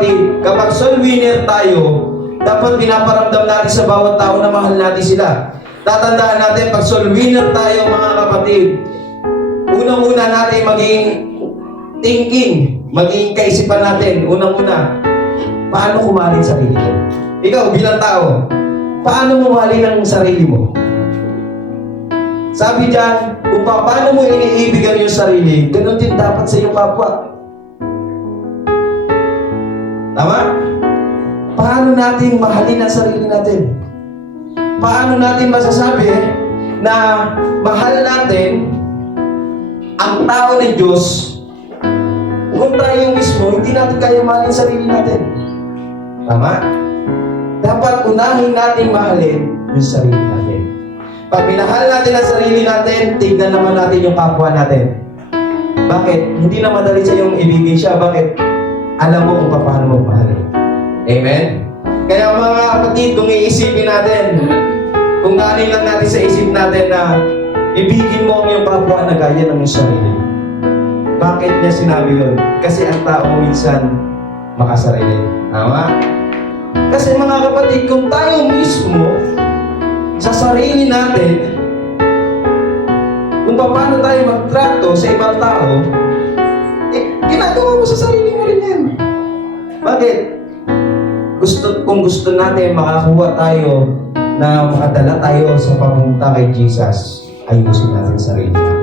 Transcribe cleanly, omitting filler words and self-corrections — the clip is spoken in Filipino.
kapatid, kapag soul winner tayo, dapat pinaparamdam natin sa bawat tao na mahal natin sila. Tatandaan natin, pag soul winner tayo mga kapatid, unang-una natin maging thinking, maging kaisipan natin, unang-una, paano kumahalin sarili mo? Ikaw bilang tao, paano mo mahalin ang sarili mo? Sabi dyan, kung paano mo iniibigan yung sarili, ganun din dapat sa iyong kapwa. Tama? Paano natin mahalin ang sarili natin? Paano natin masasabi na mahal natin ang tao ng Diyos kung tayo mismo, hindi natin kaya mahalin sarili natin? Tama? Dapat unahin natin mahalin yung sarili natin. Pag minahal natin ang sarili natin, tignan naman natin yung kapwa natin. Bakit? Hindi na madali sa iyong ibigay siya. Bakit? Alam mo kung paano mo mahalin. Amen? Kaya mga kapatid, kung iisipin natin, kung galing lang natin sa isip natin na ibigin mo ang iyong kapwa na gaya ng iyong sarili. Bakit niya sinabi yun? Kasi ang tao minsan makasarili. Tama? Kasi mga kapatid, kung tayo mismo sa sarili natin, kung paano tayo magtrato sa ibang tao, ginagawa mo sa sarili mo rin yan. Bakit? Kung gusto natin makakuha tayo na makadala tayo sa papunta kay Jesus, ayusin natin sarili natin.